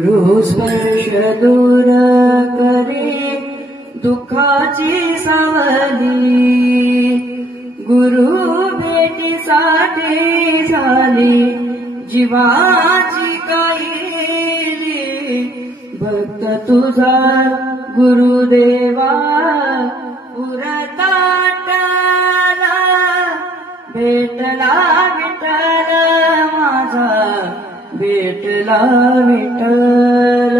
स्पर्श दूर करे दुःखाची सावली, गुरु भेटीसाठी झाली जीवाची काहिली। भक्त तुझा गुरुदेवा पुरताटला, भेटला विठ्ठल माझा, भेटला विठ्ठल,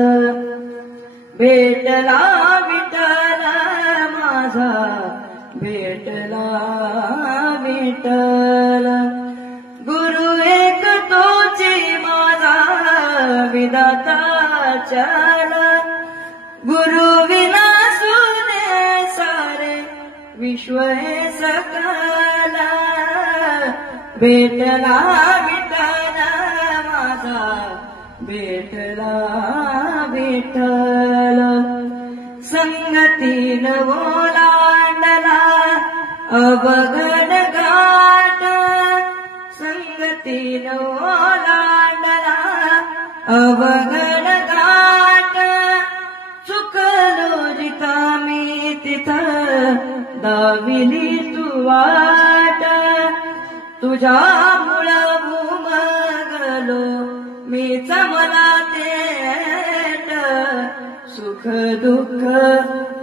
भेटला विठ्ठल माझा, भेटला विठ्ठल। गुरु एक तोची माझा विधाता चल, गुरु विना सुने सारे विश्व हे सकल। भेटला विठ्ठल माझा, भेटला विठ्ठल। संगतीन ओलांडला अवघड घाट, संगतीन ओलांडला अवघड घाट। चुकलो रिकामी तिथं दाविली तू वाट, तुझ्यामुळं उमगलो मीच मला तेट। सुख दुःख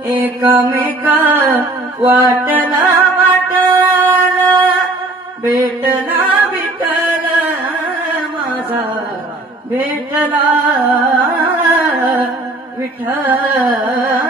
एकामेक वाटला वाटला, भेटला विठ्ठल माझा, भेटला विठ्ठल।